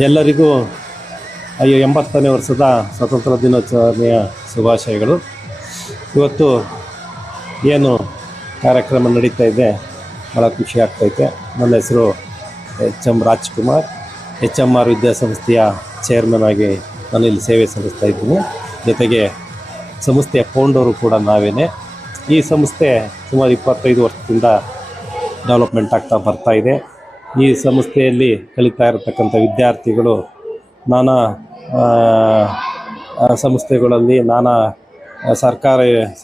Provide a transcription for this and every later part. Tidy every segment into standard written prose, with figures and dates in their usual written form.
ಎಲ್ಲರಿಗೂ 80ನೇ ವರ್ಷದ ಸ್ವಾತಂತ್ರ್ಯ ದಿನಾಚರಣೆಯ ಶುಭಾಶಯಗಳು. ಇವತ್ತು ಏನು ಕಾರ್ಯಕ್ರಮ ನಡೀತಾ ಇದೆ ಭಾಳ ಖುಷಿ ಆಗ್ತೈತೆ. ನನ್ನ ಹೆಸರು HM ರಾಜ್ಕುಮಾರ್, HMR ವಿದ್ಯಾಸಂಸ್ಥೆಯ ಚೇರ್ಮನ್ ಆಗಿ ನಾನು ಇಲ್ಲಿ ಸೇವೆ ಸಲ್ಲಿಸ್ತಾ ಇದ್ದೀನಿ. ಜೊತೆಗೆ ಸಂಸ್ಥೆಯ ಫೌಂಡರು ಕೂಡ ನಾವೇನೆ. ಈ ಸಂಸ್ಥೆ ಸುಮಾರು 25 ವರ್ಷದಿಂದ ಡೆವಲಪ್ಮೆಂಟ್ ಆಗ್ತಾ ಬರ್ತಾ ಇದೆ. ಈ ಸಂಸ್ಥೆಯಲ್ಲಿ ಕಲಿತಾ ಇರತಕ್ಕಂಥ ವಿದ್ಯಾರ್ಥಿಗಳು ನಾನಾ ಸಂಸ್ಥೆಗಳಲ್ಲಿ, ನಾನಾ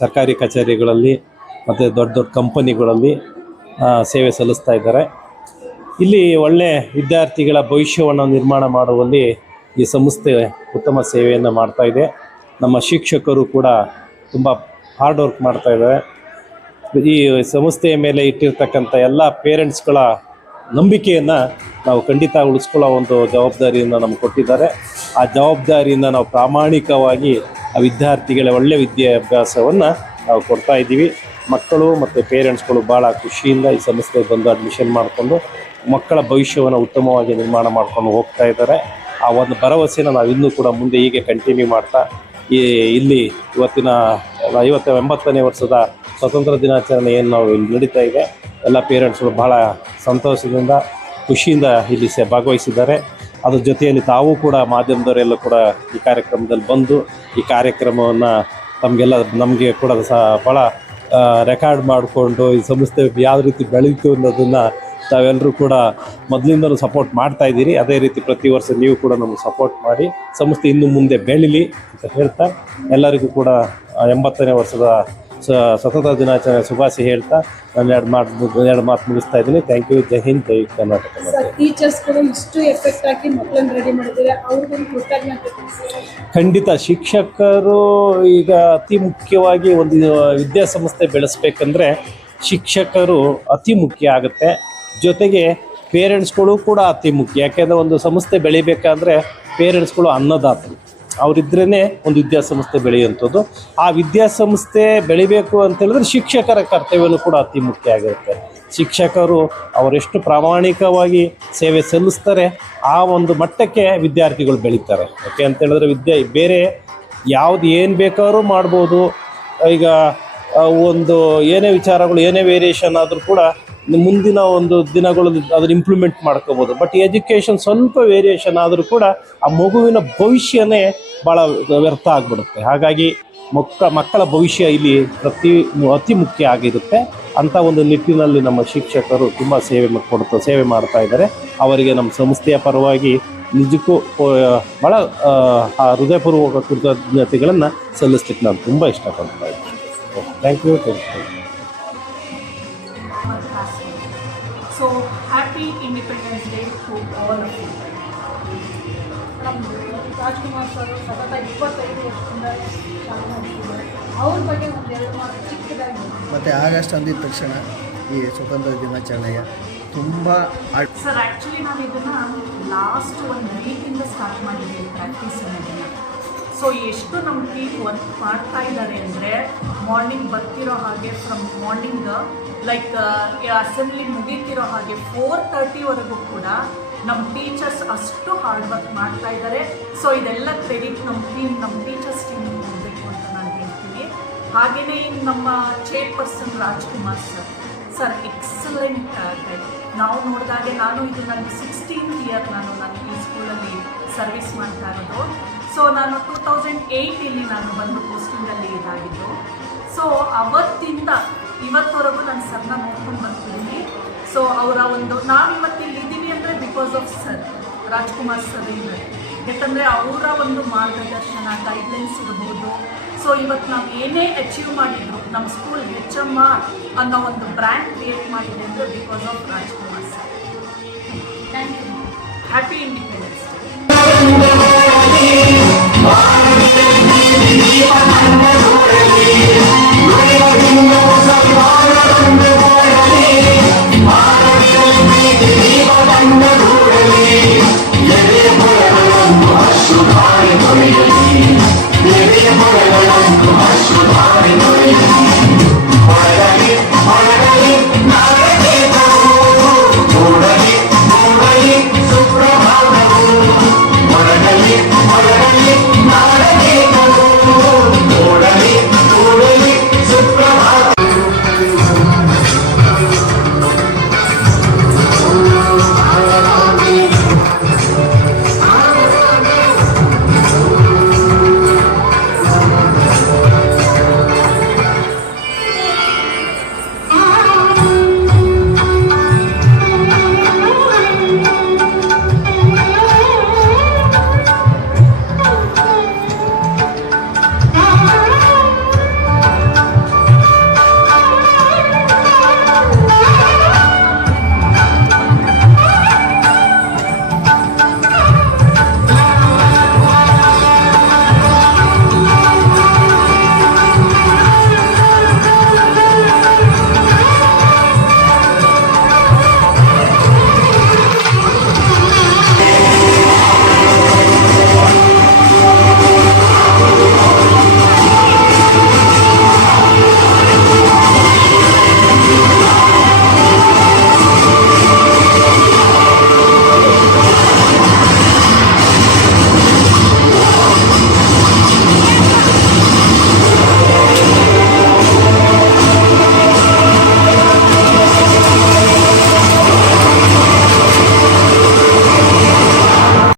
ಸರ್ಕಾರಿ ಕಚೇರಿಗಳಲ್ಲಿ ಮತ್ತು ದೊಡ್ಡ ದೊಡ್ಡ ಕಂಪನಿಗಳಲ್ಲಿ ಸೇವೆ ಸಲ್ಲಿಸ್ತಾ ಇದ್ದಾರೆ. ಇಲ್ಲಿ ಒಳ್ಳೆಯ ವಿದ್ಯಾರ್ಥಿಗಳ ಭವಿಷ್ಯವನ್ನು ನಿರ್ಮಾಣ ಮಾಡುವಲ್ಲಿ ಈ ಸಂಸ್ಥೆ ಉತ್ತಮ ಸೇವೆಯನ್ನು ಮಾಡ್ತಾ ಇದೆ. ನಮ್ಮ ಶಿಕ್ಷಕರು ಕೂಡ ತುಂಬ ಹಾರ್ಡ್ ವರ್ಕ್ ಮಾಡ್ತಾ ಇದ್ದಾರೆ. ಈ ಸಂಸ್ಥೆಯ ಮೇಲೆ ಇಟ್ಟಿರ್ತಕ್ಕಂಥ ಎಲ್ಲ ಪೇರೆಂಟ್ಸ್ಗಳ ನಂಬಿಕೆಯನ್ನು ನಾವು ಖಂಡಿತ ಉಳಿಸ್ಕೊಳ್ಳೋ ಒಂದು ಜವಾಬ್ದಾರಿಯನ್ನು ನಮ್ಗೆ ಕೊಟ್ಟಿದ್ದಾರೆ. ಆ ಜವಾಬ್ದಾರಿಯಿಂದ ನಾವು ಪ್ರಾಮಾಣಿಕವಾಗಿ ಆ ವಿದ್ಯಾರ್ಥಿಗಳ ಒಳ್ಳೆಯ ವಿದ್ಯಾಭ್ಯಾಸವನ್ನು ನಾವು ಕೊಡ್ತಾ ಇದ್ದೀವಿ. ಮಕ್ಕಳು ಮತ್ತು ಪೇರೆಂಟ್ಸ್ಗಳು ಭಾಳ ಖುಷಿಯಿಂದ ಈ ಸಂಸ್ಥೆಗೆ ಬಂದು ಅಡ್ಮಿಷನ್ ಮಾಡಿಕೊಂಡು ಮಕ್ಕಳ ಭವಿಷ್ಯವನ್ನು ಉತ್ತಮವಾಗಿ ನಿರ್ಮಾಣ ಮಾಡ್ಕೊಂಡು ಹೋಗ್ತಾ ಇದ್ದಾರೆ. ಆ ಒಂದು ಭರವಸೆನ ನಾವು ಇನ್ನೂ ಕೂಡ ಮುಂದೆ ಹೀಗೆ ಕಂಟಿನ್ಯೂ ಮಾಡ್ತಾ ಇಲ್ಲಿ ಇವತ್ತಿನ 80ನೇ ವರ್ಷದ ಸ್ವಾತಂತ್ರ್ಯ ದಿನಾಚರಣೆ ಏನು ನಾವು ಇಲ್ಲಿ ನಡೀತಾ ಇದೆ, ಎಲ್ಲ ಪೇರೆಂಟ್ಸ್ಗಳು ಭಾಳ ಸಂತೋಷದಿಂದ ಖುಷಿಯಿಂದ ಇಲ್ಲಿ ಭಾಗವಹಿಸಿದ್ದಾರೆ. ಅದ್ರ ಜೊತೆಯಲ್ಲಿ ತಾವು ಕೂಡ ಮಾಧ್ಯಮದವರೆಲ್ಲ ಕೂಡ ಈ ಕಾರ್ಯಕ್ರಮದಲ್ಲಿ ಬಂದು ಈ ಕಾರ್ಯಕ್ರಮವನ್ನು ನಮಗೆ ಕೂಡ ಭಾಳ ರೆಕಾರ್ಡ್ ಮಾಡಿಕೊಂಡು ಈ ಸಂಸ್ಥೆ ಯಾವ ರೀತಿ ಬೆಳೀತು ಅನ್ನೋದನ್ನು ತಾವೆಲ್ಲರೂ ಕೂಡ ಮೊದಲಿಂದಲೂ ಸಪೋರ್ಟ್ ಮಾಡ್ತಾಯಿದ್ದೀರಿ. ಅದೇ ರೀತಿ ಪ್ರತಿ ವರ್ಷ ನೀವು ಕೂಡ ನಮಗೆ ಸಪೋರ್ಟ್ ಮಾಡಿ ಸಂಸ್ಥೆ ಇನ್ನು ಮುಂದೆ ಬೆಳೀಲಿ ಅಂತ ಹೇಳ್ತಾ ಎಲ್ಲರಿಗೂ ಕೂಡ 80ನೇ ವರ್ಷದ ಸ್ವಾತಂತ್ರ್ಯ ದಿನಾಚರಣೆ ಶುಭಾಶಯ ಹೇಳ್ತಾ ನಾನು ಎರಡು ಮಾತು ಮುಗಿಸ್ತಾ ಇದ್ದೀನಿ. Thank you. ಜೈ ಹಿಂದ್, ಜೈ ಕರ್ನಾಟಕ. ಟೀಚರ್ಸ್ಗಳು ಇಷ್ಟು ಎಫೆಕ್ಟ್ ಆಗಿ ಮಕ್ಕಳನ್ನ ರೆಡಿ ಮಾಡಿದ್ದಾರೆ, ಅವ್ರಿಗೊಂದು ಕೃತಜ್ಞತೆ. ಖಂಡಿತ ಶಿಕ್ಷಕರು ಈಗ ಅತಿ ಮುಖ್ಯವಾಗಿ ಒಂದು ವಿದ್ಯಾಸಂಸ್ಥೆ ಬೆಳೆಸ್ಬೇಕಂದ್ರೆ ಶಿಕ್ಷಕರು ಅತಿ ಮುಖ್ಯ ಆಗುತ್ತೆ. ಜೊತೆಗೆ ಪೇರೆಂಟ್ಸ್ಗಳು ಕೂಡ ಅತಿ ಮುಖ್ಯ. ಯಾಕೆಂದರೆ ಒಂದು ಸಂಸ್ಥೆ ಬೆಳಿಬೇಕಂದ್ರೆ ಪೇರೆಂಟ್ಸ್ಗಳು ಅನ್ನದಾತರು, ಅವರಿದ್ರೇ ಒಂದು ವಿದ್ಯಾಸಂಸ್ಥೆ ಬೆಳೆಯುವಂಥದ್ದು. ಆ ವಿದ್ಯಾಸಂಸ್ಥೆ ಬೆಳಿಬೇಕು ಅಂತೇಳಿದ್ರೆ ಶಿಕ್ಷಕರ ಕರ್ತವ್ಯನೂ ಕೂಡ ಅತಿ ಮುಖ್ಯ ಆಗಿರುತ್ತೆ. ಶಿಕ್ಷಕರು ಅವರೆಷ್ಟು ಪ್ರಾಮಾಣಿಕವಾಗಿ ಸೇವೆ ಸಲ್ಲಿಸ್ತಾರೆ ಆ ಒಂದು ಮಟ್ಟಕ್ಕೆ ವಿದ್ಯಾರ್ಥಿಗಳು ಬೆಳೀತಾರೆ. ಯಾಕೆ ಅಂತೇಳಿದ್ರೆ ಬೇರೆ ಯಾವುದು ಏನು ಬೇಕಾದ್ರೂ ಮಾಡ್ಬೋದು. ಈಗ ಒಂದು ಏನೇ ವಿಚಾರಗಳು, ಏನೇ ವೇರಿಯೇಷನ್ ಆದರೂ ಕೂಡ ಮುಂದಿನ ಒಂದು ದಿನಗಳಲ್ಲಿ ಅದನ್ನು ಇಂಪ್ಲಿಮೆಂಟ್ ಮಾಡ್ಕೋಬೋದು. ಬಟ್ ಎಜುಕೇಷನ್ ಸ್ವಲ್ಪ ವೇರಿಯೇಷನ್ ಆದರೂ ಕೂಡ ಆ ಮಗುವಿನ ಭವಿಷ್ಯನೇ ಭಾಳ ವ್ಯರ್ಥ ಆಗಿಬಿಡುತ್ತೆ. ಹಾಗಾಗಿ ಮಕ್ಕಳ ಭವಿಷ್ಯ ಇಲ್ಲಿ ಅತಿ ಮುಖ್ಯ ಆಗಿರುತ್ತೆ. ಅಂಥ ಒಂದು ನಿಟ್ಟಿನಲ್ಲಿ ನಮ್ಮ ಶಿಕ್ಷಕರು ತುಂಬ ಸೇವೆ ಮಾಡ್ತಾ ಇದ್ದಾರೆ. ಅವರಿಗೆ ನಮ್ಮ ಸಂಸ್ಥೆಯ ಪರವಾಗಿ ನಿಜಕ್ಕೂ ಭಾಳ ಹೃದಯಪೂರ್ವಕ ಕೃತಜ್ಞತೆಗಳನ್ನು ಸಲ್ಲಿಸ್ಲಿಕ್ಕೆ ನಾನು ತುಂಬ ಇಷ್ಟಪಡ್ತಾ ಇದ್ದೀನಿ. Thank you. So happy Independence Day to all of you. Rajkumar sir ಸತತ 25 ವರ್ಷದಿಂದ ಅವ್ರ ಬಗ್ಗೆ ಒಂದು 2 ಮಾತು ಚಿಕ್ಕದಾಗಿ. ಮತ್ತು ಆಗಸ್ಟ್ ಅಂದಿದ ತಕ್ಷಣ ಈ ಸ್ವತಂತ್ರ ದಿನಾಚರಣೆಗೆ ತುಂಬ ಸರ್ ಆ್ಯಕ್ಚುಲಿ ನಾನು ಇದನ್ನು ಲಾಸ್ಟ್ 1 ವೀಕಿಂದ ಸ್ಟಾರ್ಟ್ ಮಾಡಿದ್ದೀನಿ ಪ್ರಾಕ್ಟೀಸ್ ಅನ್ನೋದನ್ನು. ಸೊ ಎಷ್ಟು ನಮ್ಮ ಟೀಮ್ ವರ್ಕ್ ಮಾಡ್ತಾ ಇದ್ದಾರೆ ಅಂದರೆ ಮಾರ್ನಿಂಗ್ ಬರ್ತಿರೋ ಹಾಗೆ ಫ್ರಮ್ ಮಾರ್ನಿಂಗ್ ಲೈಕ್ ಅಸೆಂಬ್ಲಿ ಮುಗೀತಿರೋ ಹಾಗೆ 4:30ವರೆಗೂ ಕೂಡ ನಮ್ಮ ಟೀಚರ್ಸ್ ಅಷ್ಟು ಹಾರ್ಡ್ ವರ್ಕ್ ಮಾಡ್ತಾ ಇದ್ದಾರೆ. ಸೊ ಇದೆಲ್ಲ ಕ್ರೆಡಿಟ್ ನಮ್ಮ ಟೀಚರ್ಸ್ ಟೀಮ್ ಹೋಗಬೇಕು ಅಂತ ನಾನು ಹೇಳ್ತೀನಿ. ಹಾಗೆಯೇ ನಮ್ಮ chairperson Rajkumar sir excellent guide. ನಾವು ನೋಡಿದಾಗೆ ನಾನು ಇದು ನನ್ನ 16th ಇಯರ್ ನಾನು ಈ ಸ್ಕೂಲಲ್ಲಿ ಸರ್ವಿಸ್ ಮಾಡ್ತಾ ಇರೋದು. ಸೊ ನಾನು 2008 ಇಲ್ಲಿ ನಾನು ಬಂದು ಪೋಸ್ಟಿಂಗಲ್ಲಿ ಇದಾಗಿದ್ದು. ಸೊ ಅವತ್ತಿಂದ ಇವತ್ತವರೆಗೂ ನಾನು ಸರ್ನ ನೋಡ್ಕೊಂಡು ಬರ್ತಿದ್ದೀನಿ. ಸೊ ಅವರ ಒಂದು ನಾವಿವತ್ತಿಲ್ಲಿ ಇದ್ದೀವಿ ಅಂದರೆ because of sir Rajkumar sir ಇದ್ದಾರೆ. ಯಾಕಂದರೆ ಅವರ ಒಂದು ಮಾರ್ಗದರ್ಶನ, ಗೈಡ್ಲೈನ್ಸ್ ಇರ್ಬೋದು. ಸೊ ಇವತ್ತು ನಾವು ಏನೇ ಅಚೀವ್ ಮಾಡಿದ್ರು ನಮ್ಮ ಸ್ಕೂಲ್ HMR ಅನ್ನೋ ಒಂದು ಬ್ರ್ಯಾಂಡ್ ಕ್ರಿಯೇಟ್ ಮಾಡಿದೆ ಅಂದರೆ because of Rajkumar sir. Thank you. Happy Independence day.